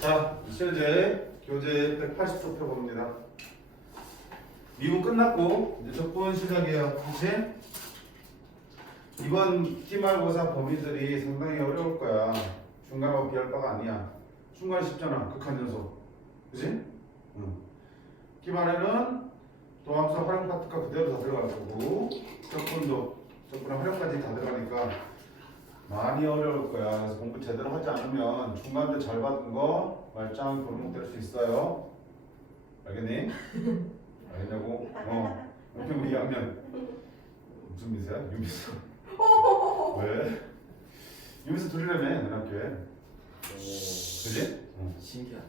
자, 실제 교재 180쪽 펴봅니다. 미분 끝났고 이제 적분 시작이에요. 그치? 이번 기말고사 범위들이 상당히 어려울 거야. 중간하고 비할 바가 아니야. 중간 쉽잖아. 극한 연속. 그치? 응. 기말에는 도함수 활용 파트가 그대로 다 들어갈 거고 적분의 활용까지 다 들어가니까 많이 어려울 거야. 그래서 공부 제대로 하지 않으면 중간대 잘 받은 거 말짱 골목될 수 있어요. 알겠니? 알겠냐고? 목표부 2학년 무슨 미세야? 유미수. 왜? 유미수 둘이라며 는 학교에. 그지? 신기하다.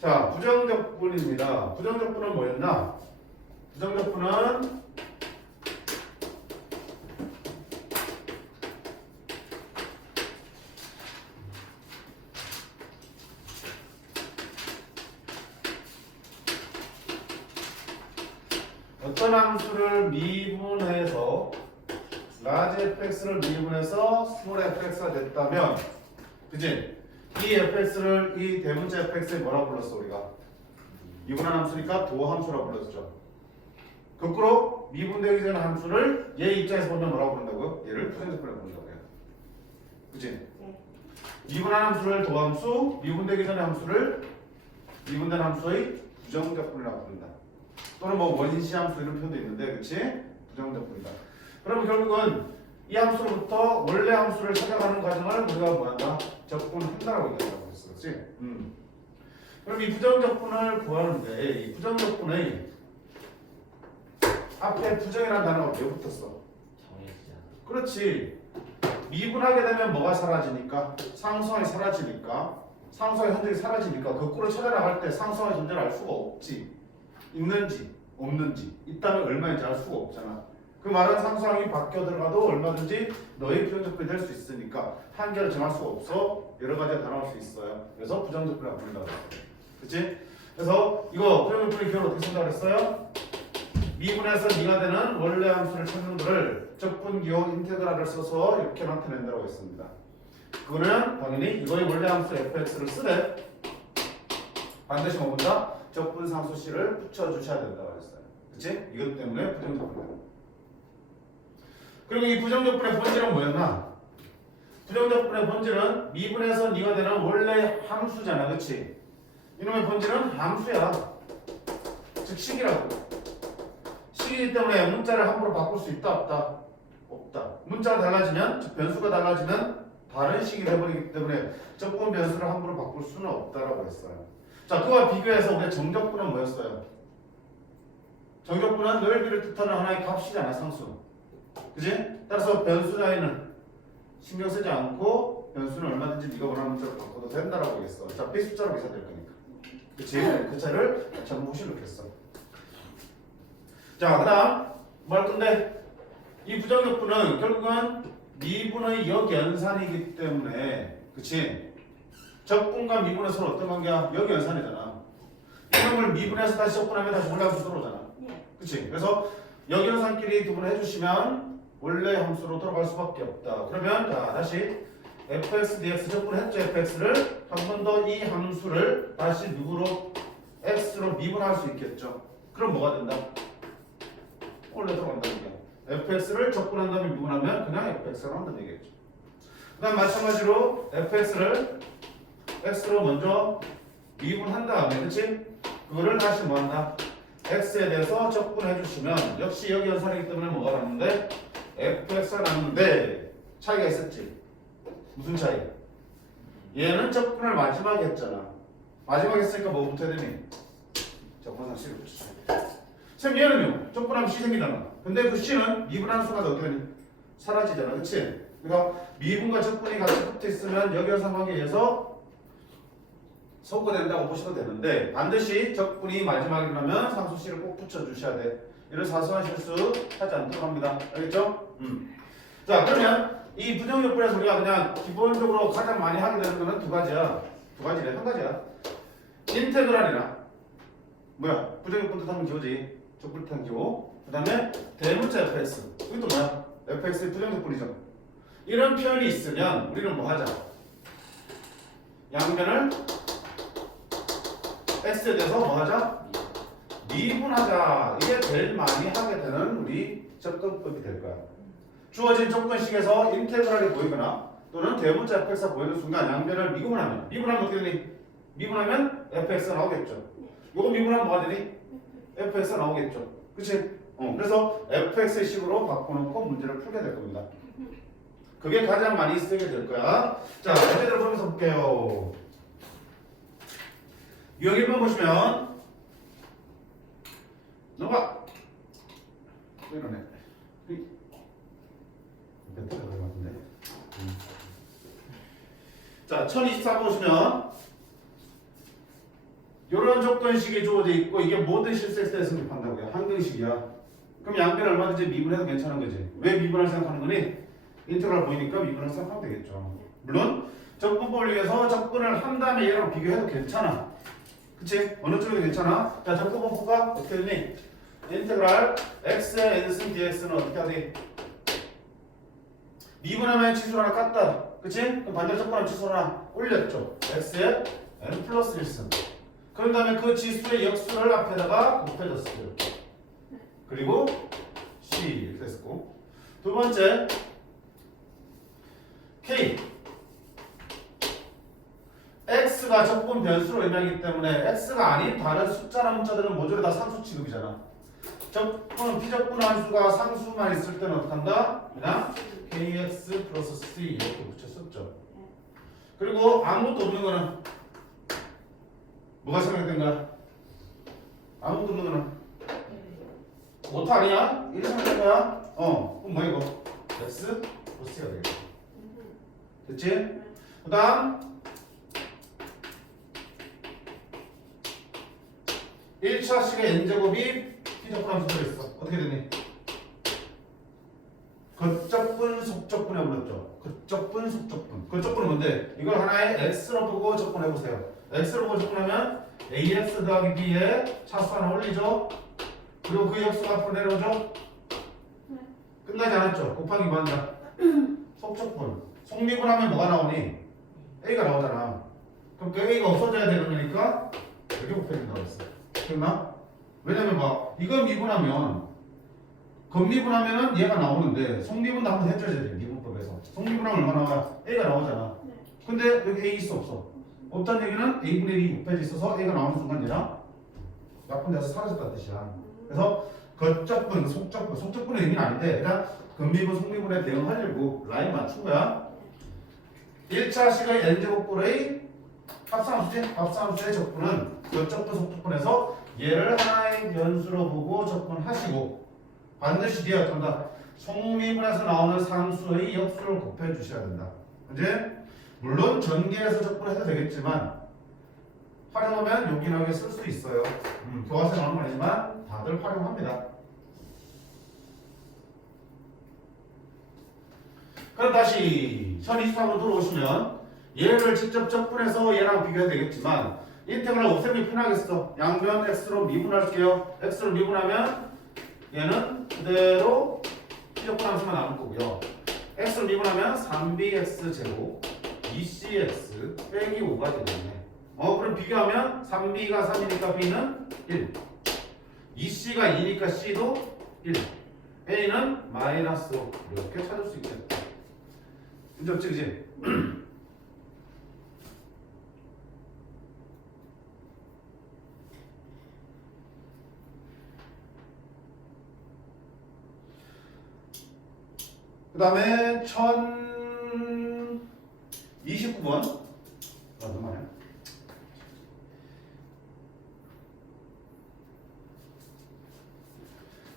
자, 부정적분입니다. 부정적분은 뭐였나? 부정적분은 어떤 함수를 미분해서 라지 fx를 미분해서 스몰 fx가 됐다면, 그치? 이 fx를 이 대문자 fx에 뭐라고 불렀어 우리가? 미분한 함수니까 도함수라고 불렀죠. 거꾸로 미분되기 전 함수를 얘 입장에서 보면 뭐라고 부른다고요? 얘를 부정적분이라고 부른다고요. 그치? 미분한 함수를 도함수, 미분되기 전의 함수를 미분된 함수의 부정적분이라고 부른다. 또는 뭐 원시 함수 이런 표현도 있는데, 그치? 부정적분이다. 그러면 결국은 이 함수로부터 원래 함수를 찾아가는 과정을 우리가 뭐한다? 적분한다라고 얘기한다고 했어, 그렇지? 그럼 이 부정적분을 구하는데 이 부정적분의 앞에 부정이라는 단어가 왜 붙었어? 정해지지 않아. 그렇지. 미분하게 되면 뭐가 사라지니까? 상수항이 사라지니까, 상수항의 흔적이 사라지니까 거꾸로 찾아나갈 때 상수항의 존재를 알 수가 없지. 있는지 없는지, 있다면 얼마인지 알 수가 없잖아. 그 말은 상수항이 바뀌어 들어가도 얼마든지 너의 부정적분이 될 수 있으니까 한계를 정할 수가 없어. 여러 가지가 다 나올 수 있어요. 그래서 부정적분이라고 부른다고 했어요. 그치? 그래서 이거 부정적분의 기호를 어떻게 생각을 했어요? 미분에서 미가 되는 원래 함수를 찾는 거를 적분기호 인테그랄을 써서 이렇게 나타낸다고 했습니다. 그거는 당연히 이거의 원래 함수 fx를 쓰되 반드시 뭐보다 적분상수 c를 붙여주셔야 된다고 했어요. 그치? 이것 때문에 부정적분이에요. 그리고 이 부정적분의 본질은 뭐였나? 부정적분의 본질은 미분에서 니가 되는 원래 함수잖아. 그치? 이놈의 본질은 함수야. 즉 식이라고. 식이기 때문에 문자를 함부로 바꿀 수 있다 없다? 없다. 문자가 달라지면, 즉 변수가 달라지면 다른 식이 돼버리기 때문에 적분 변수를 함부로 바꿀 수는 없다라고 했어요. 자, 그와 비교해서 우리의 정적분은 뭐였어요? 정적분은 넓이를 뜻하는 하나의 값이잖아, 상수. 그지? 따라서 변수 자에는 신경 쓰지 않고 변수는 얼마든지 네가 원하는 문자로 바꿔도 된다라고 했어. 어차피 숫자로 계산될 거니까. 그치? 그 차를 전부 혹시 넣겠어. 자, 그 다음 뭐 할 건데 이 부정적분은 결국은 미분의 역연산이기 때문에, 그치? 적분과 미분은 서로 어떤 관계야? 역연산이잖아. 이놈을 미분해서 다시 적분하면 다시 원래 함수 들어오잖아. 그치? 그래서 역연산끼리 구분을 해주시면 원래 함수로 돌아갈 수밖에 없다. 그러면 자, 다시 fx dx 적분했죠. fx를 한 번 더 이 함수를 다시 누구로? x로 미분할 수 있겠죠. 그럼 뭐가 된다? 원래 들어간다는 얘기야. fx를 적분한 다음에 미분하면 그냥 fx로 한다는 얘기겠죠. 그 다음 마찬가지로 fx를 x로 먼저 미분한 다음에, 그치? 그거를 다시 뭐한다? x에 대해서 적분해 주시면 역시 여기 연산이기 때문에 뭐가 남는데? fx가 남는데 차이가 있었지? 무슨 차이? 얘는 적분을 마지막에 했잖아. 마지막에 했으니까 뭐 붙어야 되니? 적분상 c를 붙여줘야 돼. 쌤 얘는요? 적분하면 c 생기잖아. 근데 그 c는 미분하는 순간 어떻게 되니? 사라지잖아. 그치? 그러니까 미분과 적분이 같이 붙어 있으면 여기 연산 관계에 의해서 소거된다고 보셔도 되는데 반드시 적분이 마지막에 나면 상수 c를 꼭 붙여주셔야 돼. 이런 사소한 실수 하지 않도록 합니다. 알겠죠? 자, 그러면 이 부정적분에서 우리가 그냥 기본적으로 가장 많이 하게 되는 거는 두 가지야. 두 가지래. 한 가지야. 인테그랄이나 뭐야? 부정적분 뜻하면 기호지. 적분 뜻하면 기호. 그 다음에 대문자 fx. 이것도 뭐야? fx의 부정적분이죠. 이런 표현이 있으면 우리는 뭐 하자? 양변을 x에 대해서 뭐 하자? 미분하자. 이게 제일 많이 하게 되는 우리 접근법이 될 거야. 주어진 조건식에서 인테그랄이 보이거나 또는 대문자 fx가 보이는 순간 양변을 미분하면 어떻게 되니? 미분하면 fx가 나오겠죠. 요거 미분하면 뭐가 되니? fx가 나오겠죠. 그치? 그래서 fx의 식으로 바꿔놓고 문제를 풀게 될 겁니다. 그게 가장 많이 쓰게 될 거야. 자, 문제들 보면서 볼게요. 유형 1번 보시면 넘어가. 이러네. 자, 1024 보시면 이런 조건식이 주어져 있고 이게 모든 실수에 성립한다고요. 항등식이야. 그럼 양변 얼마든지 미분해도 괜찮은 거지. 왜 미분할 생각하는 거니? 인테그랄 보이니까 미분할 생각하면 되겠죠. 물론 적분법을 위해서 적분을 한 다음에 얘랑 비교해도 괜찮아. 그치? 어느 쪽에도 괜찮아. 자, 적분법가 어떻게 되니? 인테그랄 x의 n승 dx는 어떻게 하니? 미분하면 치수를 하나 깠다. 그치? 그럼 반대로 적분하면 치수를 하나 올렸죠. x의 n 플러스 1승. 그런 다음에 그 지수의 역수를 앞에다가 곱해줬어요. 이렇게. 그리고 c 이렇게 됐고. 두 번째 k. x가 적분 변수로 의미하기 때문에 x가 아닌 다른 숫자나 문자들은 모조리 다 상수 취급이잖아. 적분, 피적분 함수가 상수만 있을 때는 어떻게 한다? 그냥 kx 플러스 c 이렇게 붙였었죠. 그리고 아무것도 없는 거는 뭐가 생각된가? 아무것도 없는 거는 오타 아니야? 1이 생각된 거야? 그럼 뭐야 이거? x 플러스 c가 되겠다. 됐지? 그 다음 1차식의 n제곱이 피적분 함수 들어있어. 어떻게 되니? 겉적분, 속적분에 불렀죠. 겉적분, 속적분. 겉적분은 뭔데? 이걸 하나의 x로 보고 적분해보세요. x로 보고 적분하면 ax 더하기 b에 차수 하나 올리죠. 그리고 그 역수가 앞으로 내려오죠. 끝나지 않았죠. 곱하기 뭐 한다? 속적분. 속미분하면 뭐가 나오니? a가 나오잖아. 그럼 그 a가 없어져야 되는 거니까 이렇게 곱해진다고 했어. 기억나? 왜냐면 봐. 이거 미분하면 겉미분하면은 얘가 나오는데 속미분도 한번 해줘야 돼. 미분법에서. 속미분하면 얼마 나와? a가 나오잖아. 근데 여기 a 있어 없어? 없다는 얘기는 a분의 2 곱해져 있어서 a가 나오는 순간 얘랑 약분돼서 사라졌다는 뜻이야. 그래서 겉적분, 속적분, 속적분의 의미는 아닌데 그냥 겉미분, 속미분에 대응하려고 라인 맞춘 거야. 1차식의 n제곱분의 합산함수지? 합산함수의 적분은 겉적분, 속적분에서 얘를 하나의 변수로 보고 적분하시고 반드시 뒤에 어떻게 한다? 속미분에서 나오는 상수의 역수를 곱해 주셔야 된다. 이제 물론 전개해서 적분해도 되겠지만 활용하면 요긴하게 쓸 수 있어요. 교과서에 나오는 건 아니지만 다들 활용합니다. 그럼 다시 1024번 들어오시면 얘를 직접 적분해서 얘랑 비교해야 되겠지만 인테그랄 없애기 편하겠어. 양변 x로 미분할게요. x로 미분하면 얘는 그대로 피적분 함수만 남을 거고요. x로 미분하면 3bx 제곱 2cx 빼기 5가 되겠네. 그럼 비교하면 3b가 3이니까 b는 1 2c가 2니까 c도 1 a는 마이너스 5 이렇게 찾을 수 있겠다. 문제 없지 그지? 그 다음에 1029번 얼마냐?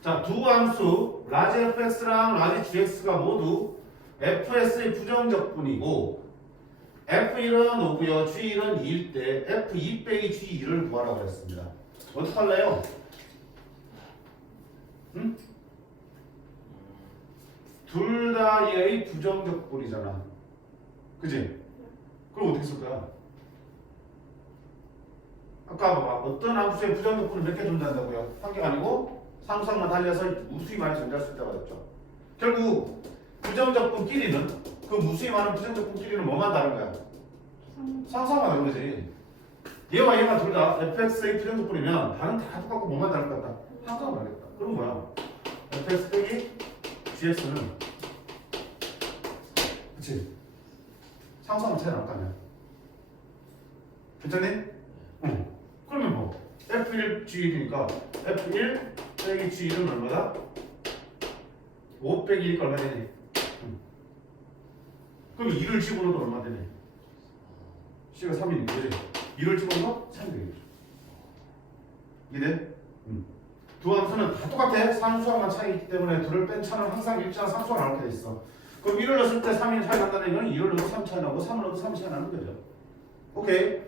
자, 두 함수 라지 fx랑 라지 gx가 모두 fs의 부정적분이고 f1은 5고요 g1은 2일 때 f2 빼기 g2를 구하라고 했습니다. 어떻게 할래요? 응? 둘 다 얘의 부정적분이잖아. 그지? 그럼 어떻게 쓸 거야? 아까 봐봐. 어떤 함수의 부정적분을 몇 개 존재한다고요? 한 개가 아니고 상수항만 달려서 무수히 많이 존재할 수 있다고 했죠. 결국 부정적분끼리는 그 무수히 많은 부정적분끼리는 뭐만 다른 거야? 상수하면 되는 거지. 얘와 얘가 둘 다 fx의 부정적분이면 다른 다 똑같고 뭐만 다를 것 같다? 상수하면 되겠다. 그럼 뭐야? fx 빼기 gx는 그치? 상수하면 차이 나왔다며. 괜찮니? 응. 그러면 뭐 f1 g1이니까 f1 빼기 g1은 얼마다? 5 빼기 1가 얼마 되니? 응. 그럼 2를 집어넣어도 얼마 되니? c가 3이니까 그지? 2를 집어넣어 3이 되겠죠. 이해돼? 응. 두 함수는 다 똑같아. 상수항만 차이기 때문에 둘을 뺀 차는 항상 일정한 상수가 나올 때 있어. 그럼 1을 넣었을 때 3이 차이 난다는 얘기는 2를 넣어도 3 차이 나고 3을 넣어도 3 차이 나는 거죠. 오케이.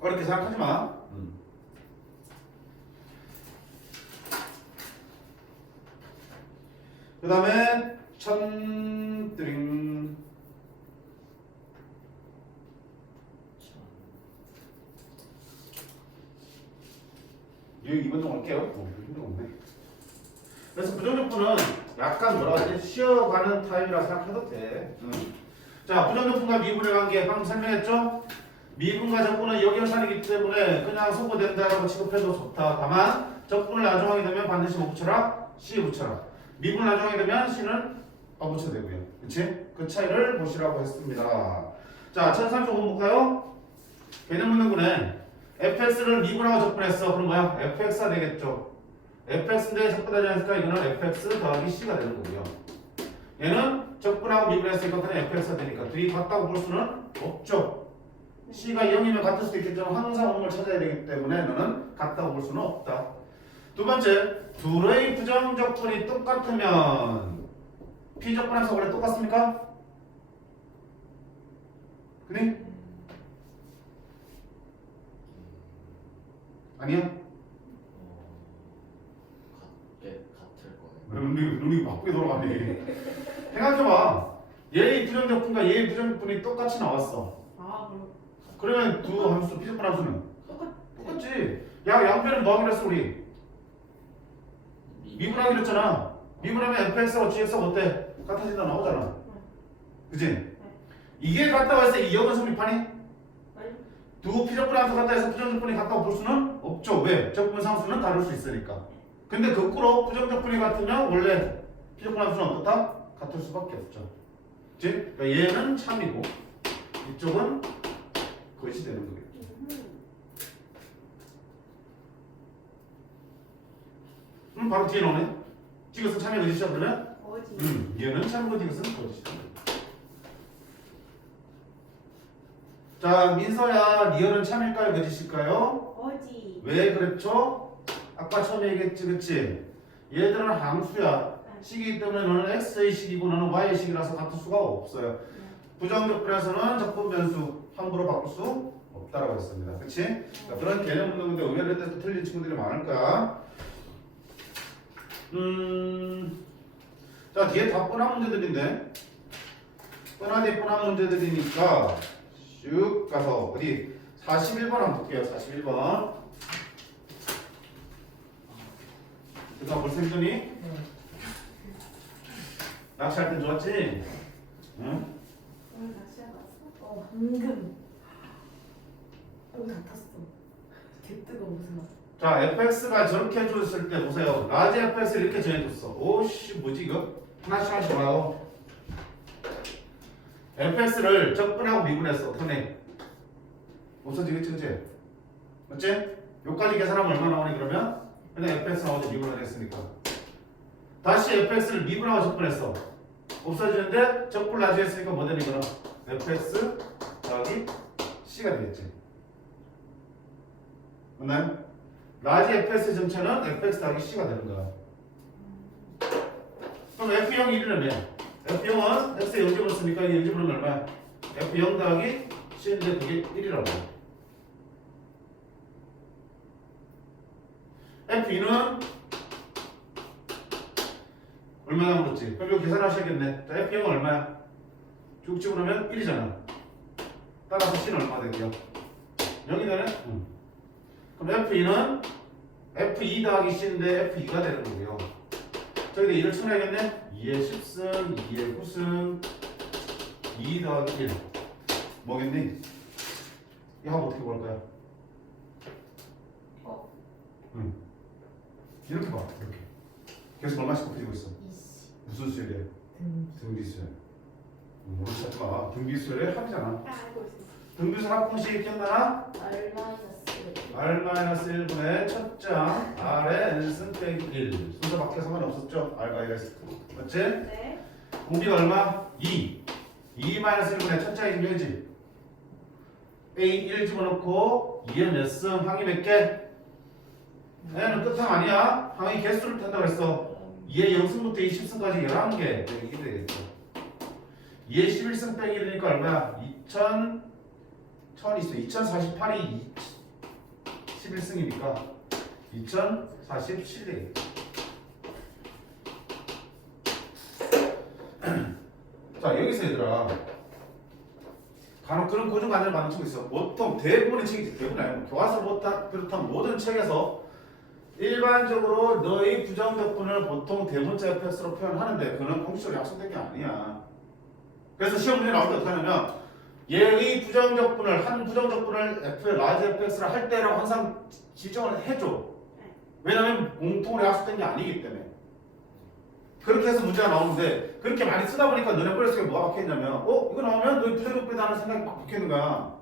어렵게 생각하지 마. 그 다음에 천뜨링 이번 좀 할게요. 힘든 없네. 그래서 부정적분은 약간 여러 가지 쉬어가는 타입이라 생각해도 돼. 자, 부정적분과 미분의 관계 방금 설명했죠? 미분과 적분은 역연산이기 때문에 그냥 소거된다라고 취급해도 좋다. 다만 적분을 나중하게 되면 반드시 뭐 붙여라? C 붙여라. 미분을 나중하게 되면 C는 붙여도 되고요. 그치? 그 차이를 보시라고 했습니다. 자, 1035번 볼까요? 개념 묻는군에 fx를 미분하고 적분했어. 그럼 뭐야? fx가 되겠죠. fx인데 적분하지 않으니까 이거는 fx 더하기 c가 되는 거고요. 얘는 적분하고 미분했으니까 그냥 fx가 되니까 둘이 같다고 볼 수는 없죠. c가 0이면 같을 수도 있겠지만 항상 음을 찾아야 되기 때문에 너는 같다고 볼 수는 없다. 두 번째, 둘의 부정적분이 똑같으면 P적분함수가 원래 똑같습니까? 그니? 아니야? 같을 거예요. 왜 눈이 바쁘게 돌아가니? 생각해봐. 얘의 부정적분과 얘의 부정적분이 똑같이 나왔어. 그러면 두 함수, P적분함수는? 똑같지. 야, 양변을 뭐 하기로 했어 우리? 미분하기로 했잖아. 미분하면 fx하고 gx가 어때? 같아진다 나오잖아. 그치? 이게 같다고 해서 이 역은 성립하니? 두 P적분함수 같다 해서 부정적분이 같다고 볼 수는 없죠. 왜? 적분 상수는 다를 수 있으니까. 근데 거꾸로 부정적분이 같으면 원래 P적분함수는 어떻다? 같을 수밖에 없죠. 그치? 그러니까 얘는 참이고 이쪽은 거짓이 되는 거겠죠. 바로 뒤에 나오네. 이것은 참이 거짓이야 그러면? 얘는 참이고 이것은 거짓이야. 자, 민서야, 리얼은 참일까요 거짓일까요? 거짓. 왜 그랬죠? 아까 처음에 얘기했지, 그치? 얘들은 함수야. 식이기 때문에 너는 x의 식이고 너는 y의 식이라서 같을 수가 없어요. 부정적분에서는 적분 변수 함부로 바꿀 수 없다라고 했습니다. 그치? 그러니까 그런 개념 묻는 건데 의외로 또 틀린 친구들이 많을 거야. 자, 뒤에 다 뻔한 문제들인데 뻔하게 뻔한 문제들이니까 쭉 가서 어디 41번 한번 볼게요. 41번. 그다음 벌써 힘드니? 낚시할 땐 좋았지? 응? 오늘 낚시하러 왔어? 방금. 여기 다 탔어. 개 뜨거워 무슨. 자, fx가 저렇게 해줬을 때 보세요. 라지 fx 이렇게 정해줬어. 오씨 뭐지 이거? 하나씩 하지 마요. fx를 적분하고 미분했어. 어떡하네? 없어지겠지 그치? 맞지? 요까지 계산하면 얼마 나오니 그러면? 그냥 fx 나오지 미분을 했으니까. 다시 fx를 미분하고 적분했어. 없어지는데 적분 라지 했으니까 뭐 되니 그럼? fx 더하기 c가 되겠지. 맞나요? 라지 fx 점차는 fx 더하기 c가 되는 거야. 그럼 f0 1이라며. f0은 x에 0 집어넣었으니까 이게 0 집어넣으면 얼마야? f0 더하기 c인데 그게 1이라고. f2는 얼마 남았지? 그럼 이거 계산하셔야겠네. 자, f0은 얼마야? 쭉 집어넣으면 1이잖아. 따라서 c는 얼마 되고요? 0이 되네? 그럼 F2는 F2 더하기 C인데 F2가 되는 거고요. 저기다 2를 쳐내야겠네? 2의 10승, 2의 9승, 2 더하기 1. 뭐겠니? 이 합 어떻게 볼 거야? 응. 이렇게 봐. 이렇게. 계속 얼마씩 곱해지고 있어? 이씨. 무슨 수열이야? 등. 등비수열. 모르지 찾지 마. 등비수열의 합이잖아. 알고 있어. 등비수열 합공식이 기억나나? R-1. R-1분의 첫 장 R의 n승 빼기 1. 순서 바뀌어 상관이 없었죠? R과 1을 했을 때. 맞지? 네. 공비가 얼마? 2. 2-1분의 첫 장이 지금 1지. A 1 집어넣고 2의 몇 승? 항이 몇 개? 얘는 끝항 아니야. 항이 개수를 탄다고 했어. 2의 0승부터 20승까지 11개. 이게 되겠죠. 2의 11승 빼기 1이니까 얼마야? 1000 있어. 2048이 11승이니까 2047 되겠죠. 자, 여기서 얘들아 간혹 그런 고정관념을 받는 책이 있어. 보통 대부분의 책이 대부분 아니고 교과서 비롯한 모든 책에서 일반적으로 너의 부정적분을 보통 대문자 fx로 표현하는데 그는 공식적으로 약속된 게 아니야. 그래서 시험 문제 나올 때 어떻게 하냐면 얘의 부정적분을 한 부정적분을 f 라지 fx를 할 때라고 항상 지정을 해줘. 왜냐면 공통으로 약속된 게 아니기 때문에. 그렇게 해서 문제가 나오는데 그렇게 많이 쓰다 보니까 너네 머릿속에 뭐가 박혀있냐면 이거 나오면 너희 부정적분이라는 생각이 막 박혀있는 거야.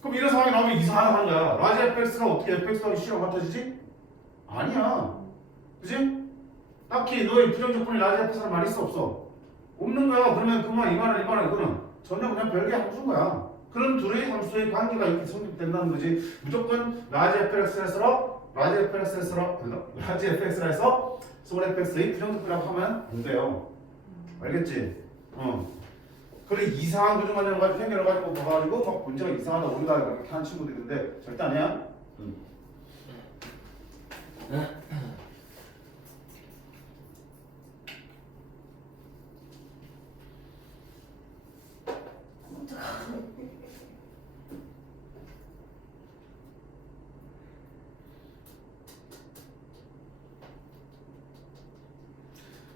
그럼 이런 상황이 나오면 이상한 거야. 라지 fx가 어떻게 fx하기 싫어 같아지지? 아니야. 그지? 딱히 너의 부정적분이 라지 fx라는 말이 있어 없어? 없는 거야. 그러면 그만 이만한 이거는 전혀 그냥 별개의 함수인 거야. 그런 둘의 함수의 관계가 이렇게 성립된다는 거지. 무조건 라지 fx에서 스몰 fx의 부정적분이라고 하면 안 돼요. 알겠지? 그래 이상한 고정관념을 가지고 편견을 가지고 봐가지고 막 문제가 이상하다 오르다 이렇게 하는 친구들이 있는데 절대 아니야.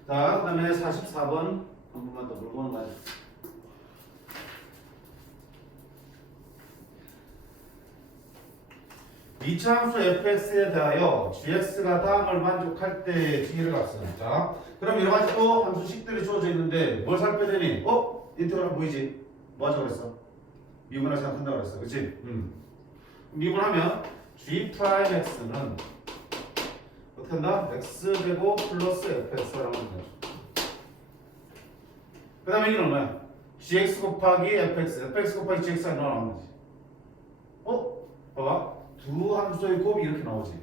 자, 그 다음에 44번 한 번만 더 물건을 가져. 이차함수 fx에 대하여 gx가 다음을 만족할 때의 주의를 갖습니다. 자, 그럼 이런 가지 또 함수식들이 주어져 있는데 뭘 살펴야 되니? 인테그랄 보이지? 뭐 하자고 그랬어? 미분할 생각한다고 그랬어. 그치? 미분하면 g'x는 어떻게 한다? x제곱 플러스 fx라고 합니다. 그 다음에 이건 얼마야? gx 곱하기 fx 곱하기 gx가 나오는 거지. 봐봐. 두 함수의 곱이 이렇게 나오지.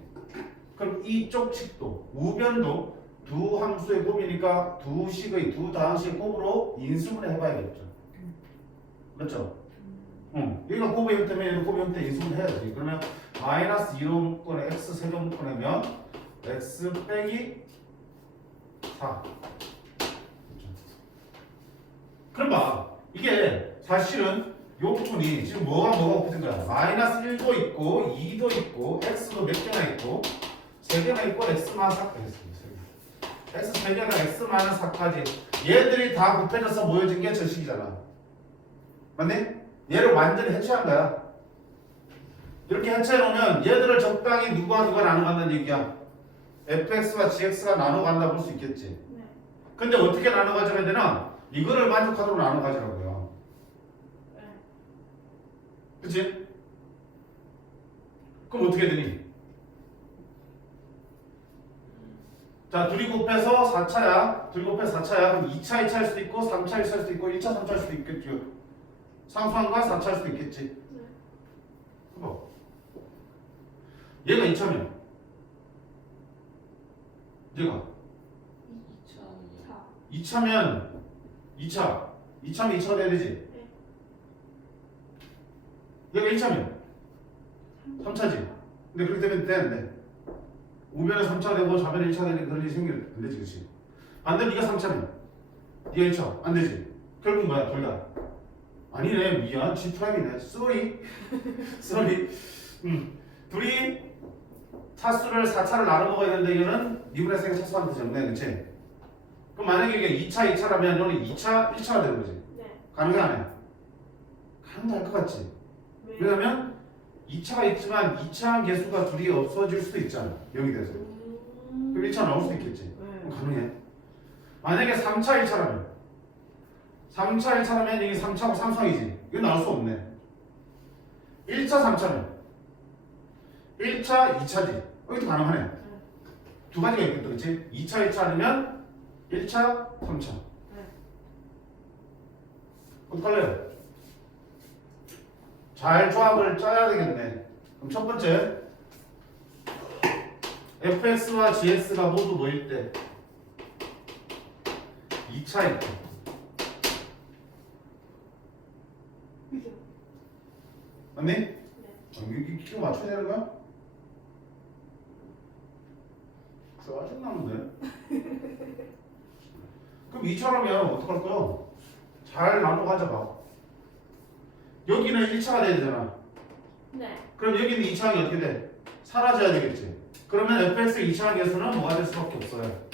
그럼 이쪽 식도, 우변도 두 함수의 곱이니까 두 식의 두 다항식의 곱으로 인수분해 해봐야겠죠. 맞죠? 여기가 곱의 형태면 얘는 곱의 형태 인수분해 해야지. 그러면 마이너스 2로 묶거나 x 세로 묶어내면 x 빼기 4. 그럼 봐. 이게 사실은 요 부분이 지금 뭐가 곱해진 거야? 마이너스 1도 있고 2도 있고 x도 몇 개나 있고 3개나 있고 x 마이너스 4까지 x 3개나 x 마이너스 4까지 얘들이 다 곱해져서 모여진 게 저 식이잖아. 맞니? 얘를 완전히 해체한 거야. 이렇게 해체해놓으면 얘들을 적당히 누구와 누가 나눠간다는 얘기야. fx와 gx가 나눠간다 볼 수 있겠지. 근데 어떻게 나눠 가져야 되나? 이거를 만족하도록 나눠 가지라고요. 그치? 그럼 어떻게 되니? 자, 둘이 곱해서 4차야. 둘이 곱해서 4차야. 그럼 2차 2차일 수도 있고 3차 1차일 수도 있고 1차 3차일 수도 있겠죠. 상수항과 4차일 수도 있겠지. 뭐. 얘가 2차면 얘가 2차면 2차가 돼야 되지. 얘가 1차면 3차지. 근데 그렇게 되면 되는데 우변에 3차가 되고 좌변에 1차가 되는 그런 일이 생기면 안 되지. 그치? 반대로 네가 3차면 네가 1차 안 되지. 결국 뭐야? 둘 다 아니네. 미안. G'이네. 쏘리. 둘이 차수를 4차를 나눠 먹어야 되는데 이거는 미분해서 차수하면 되지 않네. 그치? 그럼 만약에 이게 2차 2차라면 이거는 2차 1차가 되는 거지. 가능해 안 해? 한알 것 같지? 왜? 왜냐면 2차가 있지만 2차 개수가 둘이 없어질 수도 있잖아. 0이 돼서. 그럼 1차 나올 수도 있겠지. 그럼 가능해. 만약에 3차 1차라면 3차 1차라면 이게 3차하고 상수항이지. 이건 나올 수 없네. 1차 3차면 1차 2차지. 여기도 가능하네. 두 가지가 있겠다. 그치? 2차 1차 아니면 1차 3차. 어떡할래요? 잘 조합을 짜야 되겠네. 그럼 첫 번째 fx와 gx가 모두 뭐일 때 2차일 때 그죠? 맞니? 네. 이게 키로 맞춰야 되는 거야? 짜증나는데? 그럼 2차라면 어떡할 거야? 잘 나눠 가져가. 여기는 1차가 돼야 되잖아. 네. 그럼 여기는 2차항이 어떻게 돼? 사라져야 되겠지. 그러면 fx 2차항 개수는 뭐가 될 수밖에 없어요.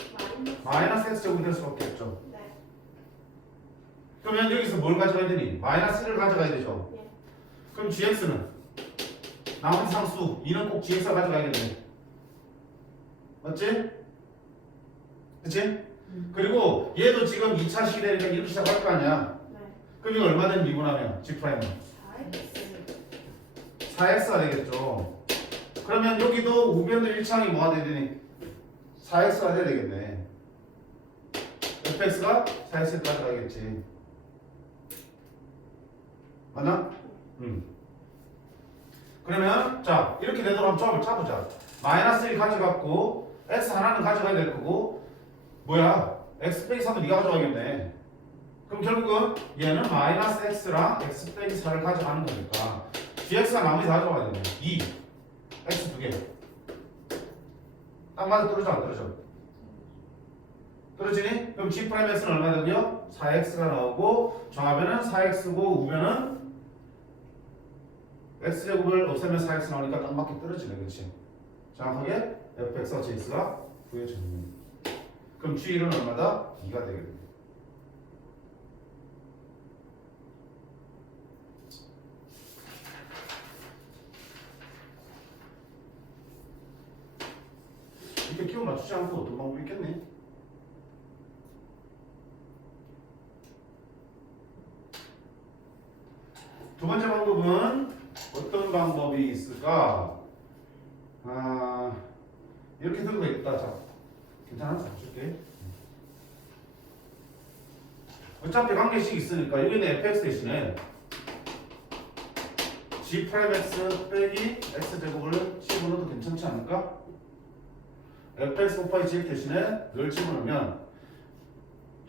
마이너스 x 제곱이 될 수밖에 없죠. 네. 그러면 여기서 뭘 가져가야 되니? 마이너스를 가져가야 되죠. 예. 그럼 gx는 나머지 상수 2는 꼭 gx가 가져가야겠네. 맞지? 그치? 그리고 얘도 지금 2차식이 되니까 이렇게 시작할 거 아니야. 네. 그럼 이거 얼마든 미분하면 g'은 4x가 되겠죠. 그러면 여기도 우변도 1차항이 뭐가 돼야 되니? 4x가 돼야 되겠네. fx가 4x를 가져가겠지. 맞나? 그러면 자 이렇게 되도록 한번 조합을 짜보자. 마이너스 1 가져갔고 x 하나는 가져가야 될 거고 뭐야? x 빼기 4도 네가 가져가겠네. 그럼 결국은 얘는 마이너스 x랑 x 빼기 4를 가져가는 거니까 gx가 나머지 다 가져가야 되네. 2 x 2개 딱 맞아 떨어져 안 떨어져? 떨어지니? 그럼 g'x는 얼마 되고요? 4x가 나오고 정하변은 4x고 우변은 x제곱을 없애면 4x 나오니까 딱 맞게 떨어지네. 그렇지? 정확하게 fx와 gx가 구해졌네. 그럼 g1은 얼마다? 2가 되겠네. 이렇게 키워 맞추지 않고 어떤 방법이 있겠니? 두 번째 방법은 어떤 방법이 있을까? 이렇게 들고 있다. 자, 괜찮아? 줄게. 어차피 관계식 있으니까 여기는 fx 대신에 g'x 빼기 x제곱을 집어넣어도 괜찮지 않을까? fx 곱하기 gx 대신에 늘 집어넣으면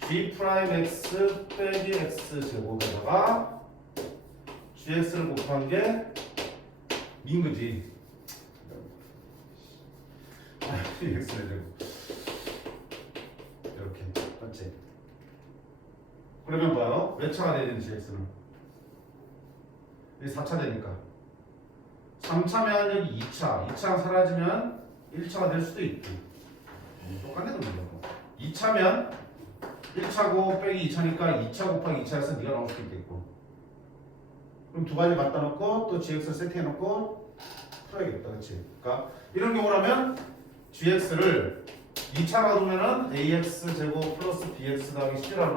g'x 빼기 x제곱에다가 gx를 곱한 게 민 거지. x를 제곱 이렇게 맞지? 그러면 봐요. 몇 차가 돼야 되는 gx는? 이게 4차 되니까 3차면 여기 2차 2차가 사라지면 1차가 될 수도 있고 똑같네 동작이고 2차면 1차고 빼기 2차니까 2차 곱하기 2차에서 네가 나올 수도 있겠고 그럼 두 가지 갖다 놓고 또 gx를 세트해 놓고 풀어야겠다. 그치? 그러니까 이런 경우라면 gx를 2차가 두면은 ax 제곱 플러스 bx 더하기 c를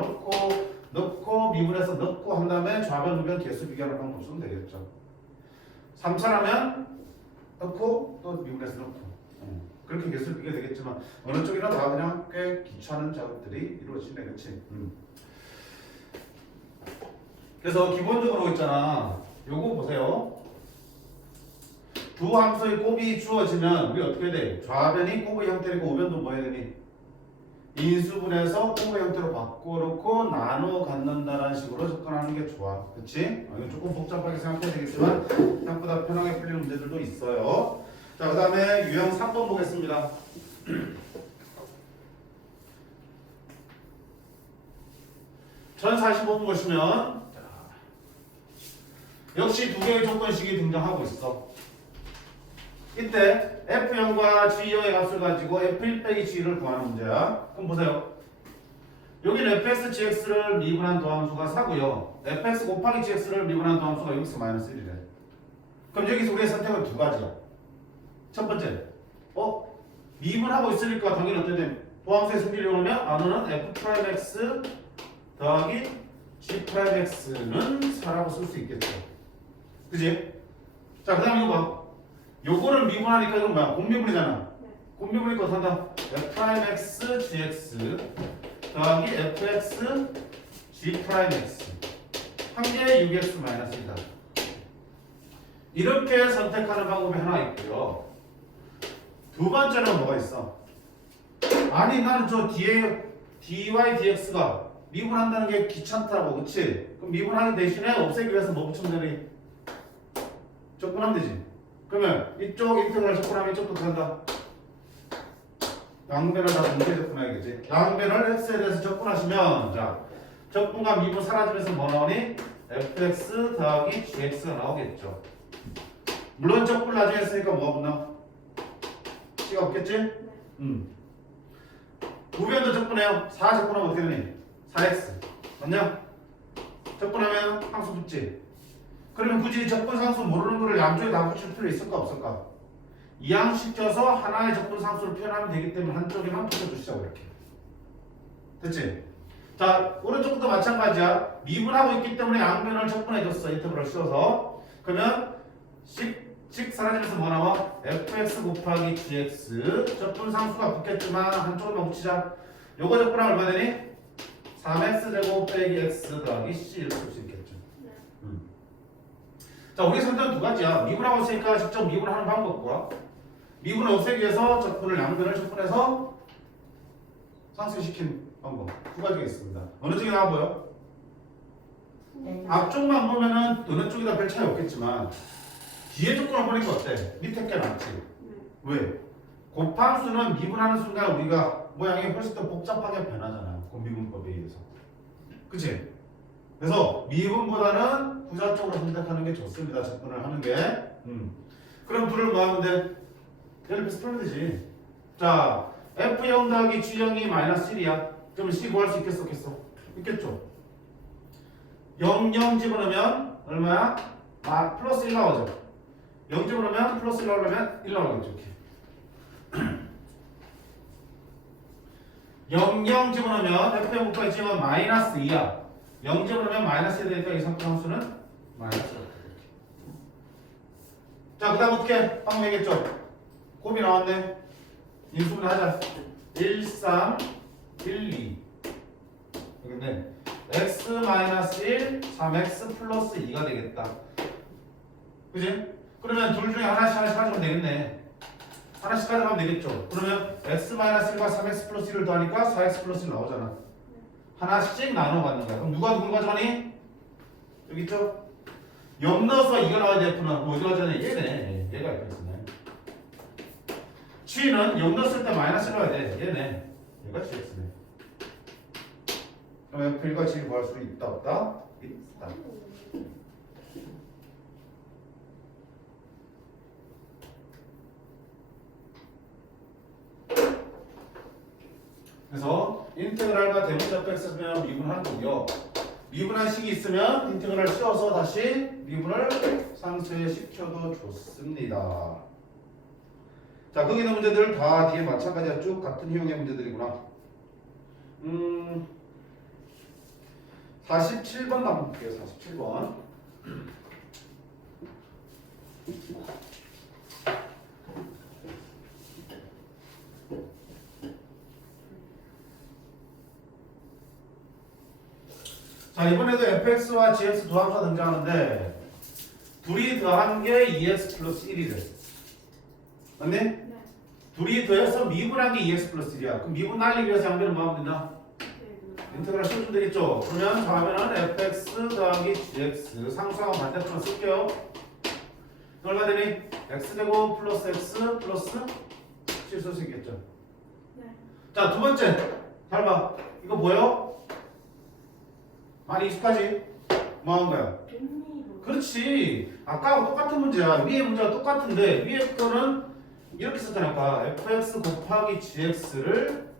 넣고 미분해서 넣고 한 다음에 좌변 우변 개수 비교하는 방법 쓰면 되겠죠. 3차라면 넣고 또 미분해서 넣고 그렇게 개수 비교 되겠지만 어느 쪽이나 다 그냥 꽤 귀찮은 작업들이 이루어지네. 그치? 그래서 기본적으로 있잖아. 요거 보세요. 두 함수의 곱이 주어지면 우리 어떻게 돼? 좌변이 곱의 형태니까 우변도 뭐 해야 되니? 인수분해서 곱의 형태로 바꿔놓고 나눠 갖는다라는 식으로 접근하는 게 좋아. 그치? 이건 조금 복잡하게 생각해야 되겠지만 생각보다 편하게 풀리는 문제들도 있어요. 자, 그 다음에 유형 3번 보겠습니다. 1045번 보시면 역시 두 개의 조건식이 등장하고 있어. 이때 F형과 G형의 값을 가지고 F1 빼기 G를 구하는 문제야. 그럼 보세요. 여기는 fx gx를 미분한 도함수가 4고요. fx 곱하기 gx를 미분한 도함수가 여기서 마이너스 1이래. 그럼 여기서 우리의 선택은 두 가지야. 첫 번째, 미분하고 있으니까 당연히 어떻게 돼? 도함수의 승비를 이용하면 안으로는 f'x 더하기 g'x는 4라고 쓸 수 있겠죠. 그지? 자, 그 다음 이거 봐. 요거를 미분하니까 이건 뭐야? 곱미분이잖아. 곱미분이니까 어떻게 한다? f'x gx 더하기 fx g'x 한 개에 6x 마이너스이다. 이렇게 선택하는 방법이 하나 있고요. 두 번째는 뭐가 있어? 아니 나는 저 뒤에 dy dx가 미분한다는 게 귀찮다고, 그치? 그럼 미분하기 대신에 없애기 위해서 뭐 붙이면 되니? 적분하면 되지. 그러면 이쪽 인테그랄 적분하면 이쪽도 된다. 양변을 다 동시에 적분해야겠지. 양변을 x에 대해서 적분하시면 자 적분과 미분 사라지면서 뭐 나오니? fx 더하기 gx가 나오겠죠. 물론 적분 나중에 했으니까 뭐가 붙나? c가 없겠지? 우변도 적분해요. 4 적분하면 어떻게 되니? 4x 맞냐? 적분하면 상수 붙지. 그러면 굳이 적분 상수 모르는 거를 양쪽에 다 붙일 필요 있을까 없을까? 이항시켜서 하나의 적분 상수를 표현하면 되기 때문에 한쪽에만 붙여주시자고 이렇게. 됐지? 자 오른쪽도 마찬가지야. 미분하고 있기 때문에 양변을 적분해줬어. 인터벌을 씌워서. 그러면 식 사라지면서 뭐 나와? fx 곱하기 gx 적분 상수가 붙겠지만 한쪽으로만 붙이자. 요거 적분하면 얼마 되니? 3x제곱 빼기 x 더하기 c 이렇게 쓸 수 있겠죠. 자 우리 선택은 두 가지야. 미분하고 있으니까 직접 미분하는 방법과 미분을 없애기 위해서 적분을 양변을 적분해서 상쇄시킨 방법 두 가지가 있습니다. 어느 쪽이 나아 보여? 앞쪽만 보면은 어느 쪽이다 별 차이 없겠지만 뒤에 조건을 보니까 어때? 밑에 게 낫지. 왜? 곱함수는 미분하는 순간 우리가 모양이 훨씬 더 복잡하게 변하잖아. 곱미분법에 의해서. 그치? 그래서 미분보다는 부자적으로 선택하는 게 좋습니다. 접근을 하는 게. 그럼 둘을 뭐 하면 돼? 얘를 비슷 풀면 되지. 자, F0 더하기 G0이 마이너스 1이야. 그러면 C 구할 수 있겠어? 없겠어? 있겠죠? 0, 0 집어넣으면 얼마야? 플러스 1 나오죠? 0 집어넣으면 플러스 1 나오려면 1 나오겠죠? 이렇게. 0, 0 집어넣으면 F0 곱하기 G는 마이너스 2야. 0 집어넣으면 마이너스 1 되니까 이 상수함수는 마이너스 1. 자, 그 다음 어떻게? 방금 얘기했죠? 곱이 나왔네. 인수분 하자. 1, 3, 1, 2. 여기네. x 마이너스 1, 3x 플러스 2가 되겠다. 그지? 그러면 둘 중에 하나씩 가져가면 되겠네. 하나씩 가져가면 되겠죠. 그러면 x 마이너스 1과 3x 플러스 1을 더하니까 4x 플러스 1 나오잖아. 하나씩 나눠 갖는 거야. 그럼 누가 누굴 가져가니? 여기 있죠? 0 넣어서 2가 나와야 돼. F는 어디 가져가냐? 얘네. 얘가 옆에 있네. G는 0 넣었을 때 마이너스 넣어야 돼. 얘네. 얘가 GX네. 그러면 F과 G를 구할 수 있다 없다? 있다. 그래서 인테그랄과 대문자 뺐으면 미분하는 거고요. 미분한 식이 있으면 인테그랄 씌워서 다시 미분을 상쇄시켜도 좋습니다. 자, 거기 있는 문제들 다 뒤에 마찬가지야. 쭉 같은 유형의 문제들이구나. 47번 한번 볼게요. 47번. 자, 이번에도 fx와 gx 두 함수가 등장하는데 둘이 더한 게 2x 플러스 1이래. 맞네? 네. 둘이 더해서 미분한 게 2x 플러스 1이야. 그럼 미분 날리기 위해서 양변을 뭐 하면 된다? 인테그랄 씌워주면 되겠죠? 그러면 다음에는 fx 더하기 gx 상수하고 반대쪽으로 쓸게요. 얼마 되니? x제곱 플러스 x 플러스 7 쓸 수 있겠죠? 네. 자, 두 번째. 잘 봐. 이거 뭐예요? 많이 익숙하지? 뭐 하는 거야? 그렇지. 아까하고 똑같은 문제야. 위에 문제가 똑같은데 위에 거는 이렇게 썼잖아. 아까 fx 곱하기 gx를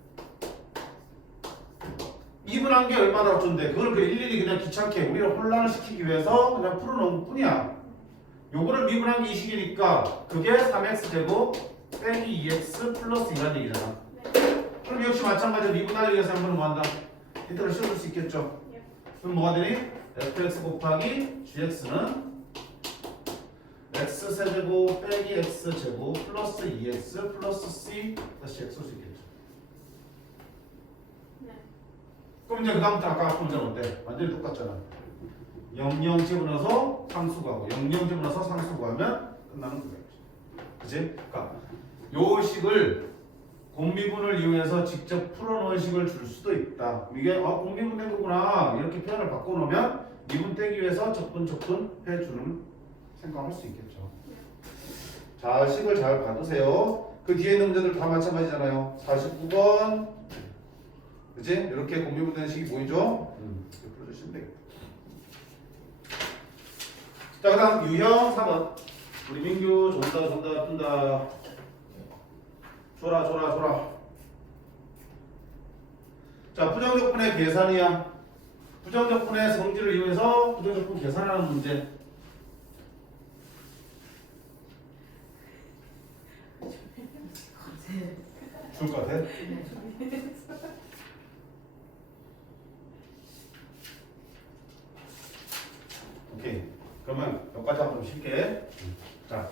미분한 게 얼마나 준대. 그걸 그 일일이 그냥 귀찮게 우리를 혼란을 시키기 위해서 그냥 풀어놓은 뿐이야. 요거를 미분한 게 이 식이니까 그게 3x제곱 빼기 2x 플러스 2라는 얘기잖아. 네. 그럼 역시 마찬가지로 미분하기 위해서 한 번은 뭐 한다? 힌트를 씌워줄 수 있겠죠. 예. 그럼 뭐가 되니? fx 곱하기 gx는 x세제곱 빼기 x제곱 플러스 2x 플러스 c 다시 x 쓸 수 있겠죠. 네. 그럼 이제 그 다음부터 아까 문제는 어때? 완전히 똑같잖아. 00 집어넣어서 상수 구하고 00 집어넣어서 상수 구하면 끝나는 거야. 그치? 그러니까 요 식을 공미분을 이용해서 직접 풀어놓은 식을 줄 수도 있다. 이게 공미분 된 거구나 이렇게 표현을 바꿔놓으면 미분 떼기 위해서 적분 해주는 생각할 수 있겠죠. 자, 식을 잘 받으세요. 그 뒤에 있는 문제들 다 마찬가지잖아요. 49번 그치? 이렇게 공미분 된 식이 보이죠? 이렇게 풀어주시면 되겠다. 자, 그 다음 유형 4번. 우리 민규 푼다. 줘라. 자, 부정적분의 계산이야. 부정적분의 성질을 이용해서 부정적분 계산하는 문제. 좋을 것 같아? 오케이. 그러면 여기까지 한번 쉽게. 자,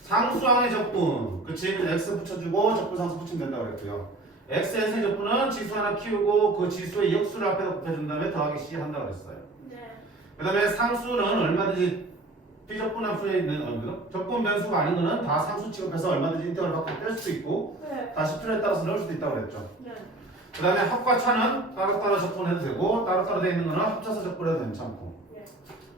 상수항의 적분. 그치? x 붙여주고 적분 상수 붙이면 된다고 그랬고요. x의 적분은 지수 하나 키우고 그 지수의 역수를 앞에다 곱해준 다음에 더하기 c 한다고 그랬어요. 네. 그 다음에 상수는 얼마든지 비적분 함수에 있는 적분 변수가 아닌 거는 다 상수 취급해서 얼마든지 인터벌 밖으로 뺄 수도 있고 네. 다시 필요에 따라서 넣을 수도 있다고 그랬죠. 네. 그 다음에 합과 차는 따로따로 적분해도 되고 따로따로 되어 있는 거는 합쳐서 적분해도 괜찮고 네.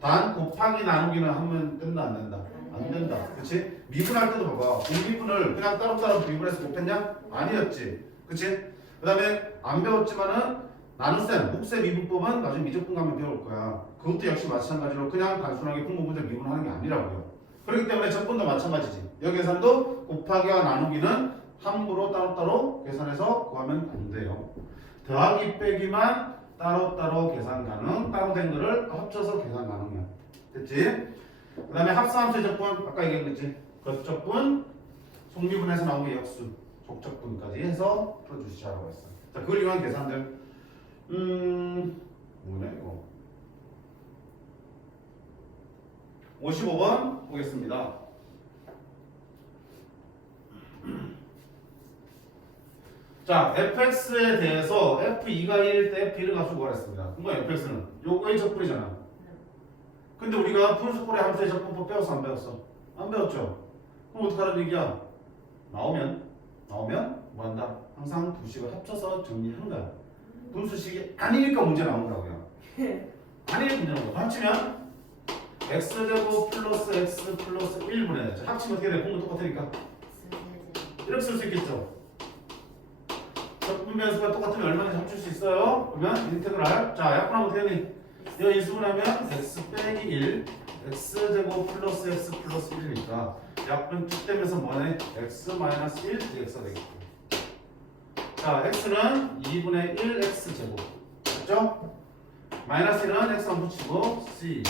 단 곱하기 나누기는 하면 된다 안 된다? 안 된다. 그치? 미분할 때도 봐봐. 공미분을 그냥 따로따로 미분해서 곱했냐? 아니었지. 그치? 그 다음에 안 배웠지만은 나눗셈, 몫의 미분법은 나중에 미적분 가면 배울 거야. 그것도 역시 마찬가지로 그냥 단순하게 분모분들 미분하는 게 아니라고요. 그렇기 때문에 적분도 마찬가지지. 여기 계산도 곱하기와 나누기는 함부로 따로따로 계산해서 구하면 안 돼요. 더하기 빼기만 따로따로 계산 가능, 따로 된 거를 합쳐서 계산 가능이야. 됐지? 그 다음에 합성함수의 적분, 아까 얘기했지? 겉적분, 속미분에서 나온 게 역수, 족적분까지 해서 풀어주시라고 했어. 자, 그걸 이용한 계산들. 뭐네 이거. 55번 보겠습니다. 자, fx에 대해서 f2가 1일 때 f를 값을 구하랬습니다. 그럼 fx는 요거의 적분이잖아. 근데 우리가 풀스코의 함수의 적분법 배웠어 안 배웠어? 안 배웠죠? 그럼 어떡하라는 얘기야? 나오면 뭐 한다? 항상 두 식을 합쳐서 정리하는 거야. 분수식이 아니니까 문제 나오는 거라고요. 아니니까 문제 나오는 거야. 합치면 x제곱 플러스 x 플러스 1분의 합치면 어떻게 돼? 공부 똑같으니까 이렇게 쓸 수 있겠죠? 적분 변수가 똑같으면 얼마든지 합칠 수 있어요. 그러면 인테그랄. 자, 약분하면 어떻게 되니? 이거 인수분하면 x 빼기 1 x제곱 플러스 x 플러스 1이니까 약분 쭉 되면서 뭐네? x 마이너스 1 dx가 되겠고. 자, x는 2분의 1 x제곱 맞죠? 마이너스 1은 x 안 붙이고 c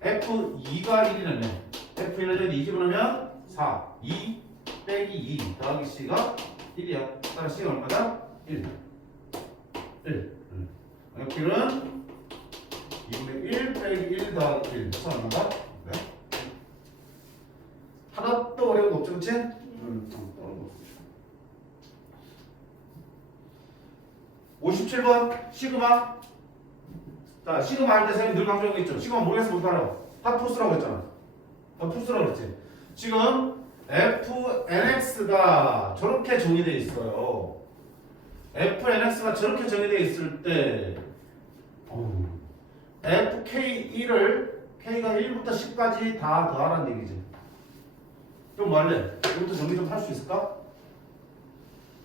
f2가 1이라면 f1을 2 집어넣으면 4 2 빼기 2 더하기 c가 1이야. 따라 c가 얼마다? 1 f1은 2분의 1 빼기 1 더하기 1 그래서 얼마다? 네. 하나도 어려운 거 없죠, 그치? 어려운 거 없죠. 57번 시그마. 자, 시그마 할 때 선생님 늘 강조한 거 있죠. 시그마 모르겠으면 못 알아. 다 풀스라고 했잖아. 다 풀스라고 그랬지. 지금 fnx가 저렇게 정의되어 있어요. fnx가 저렇게 정의되어 있을 때 fk1을 k가 1부터 10까지 다 더하라는 얘기지. 그럼 뭐 할래? 이것도 정리 좀 할 수 있을까?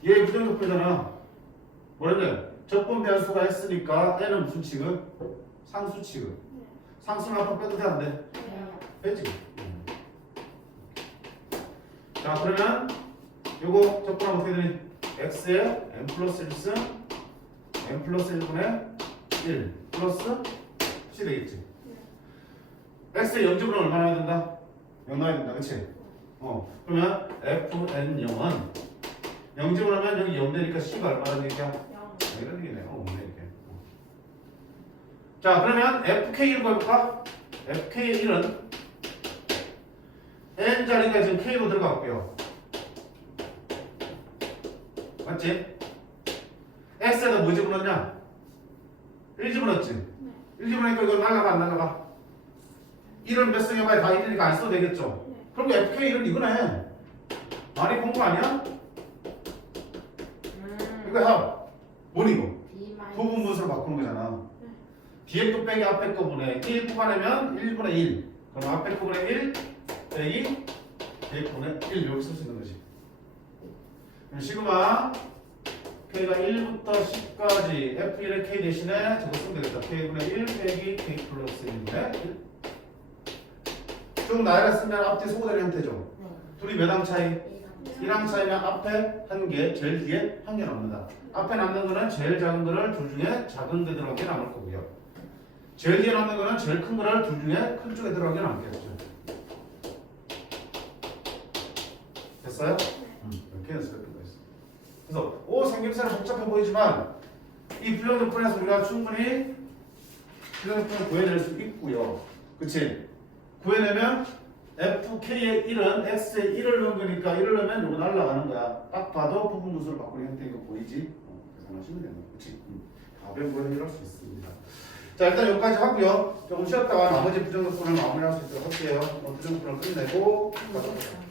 얘 부정적분이잖아. 뭐랬냐? 적분 변수가 했으니까 n은 무슨 취급? 상수 취급. 상수는 앞으로 빼도 돼 안 돼? 빼지. 자, 그러면 요거 적분하면 어떻게 되니? x에 n 플러스 1승 n 플러스 1분의 1 플러스 c 되겠지. x의 0집으로 얼마나 해야 된다? 0 넣어야 된다. 그치? 그러면 fn0은 0집으로 하면 여기 0 되니까 c가 얼마라는 얘기야? 0. 이런 얘기네. 없네 이렇게. 자 그러면 fk1 구해볼까? fk1은 n 자리가 지금 k로 들어갔고요. 맞지? x에다 뭐 집어넣냐? 1 집어넣었지? 1 집어넣으니까 이거 날라가 안 날라가? 1을 몇 승해봐야 다 1이니까 안 써도 되겠죠? 네. 그럼 fk1은 이거네. 많이 본 거 아니야? 이거 야 뭐니 이거? B 마이너스 부분분수로 바꾸는 거잖아. 네. 뒤에 거 빼기 앞에 거 분의 1 뽑아내면 1분의 1. 그럼 앞에 거 분의 1 빼기 뒤에 거 분의 1 이렇게 쓸 수 있는 거지. 그럼 시그마 k가 1부터 10까지 f1의 k 대신에 저거 쓰면 되겠다. k분의 1 빼기 k 플러스 1분의 1. 쭉 나열을 쓰면 앞뒤 소거되는 형태죠. 네. 둘이 몇 항 차이? A랑 1항 차이면 앞에 한 개, 제일 뒤에 한 개 남는다. 앞에 남는 거는 제일 작은 거를 둘 중에 작은 데 들어간 게 남을 거고요. 제일 뒤에 남는 거는 제일 큰 거를 둘 중에 큰 쪽에 들어간 게 남겠죠. 됐어요? 이렇게 연습할 필요가 있어. 그래서 생김새는 복잡해 보이지만 이 불량조건에서 우리가 충분히 불량조건을 구해낼 수 있고요. 그치? 구해내면 fk의 1은 x의 1을 넣은 거니까 1을 넣으면 이거 날라가는 거야. 딱 봐도 부분분수를 바꾸는 형태인 거 보이지? 계산하시면 되는 거지. 가변으로 해결할 수 있습니다. 자 일단 여기까지 하고요. 조금 쉬었다가 나머지 부정조건을 마무리할 수 있도록 할게요. 부정조건을 끝내고 가도록 할게요.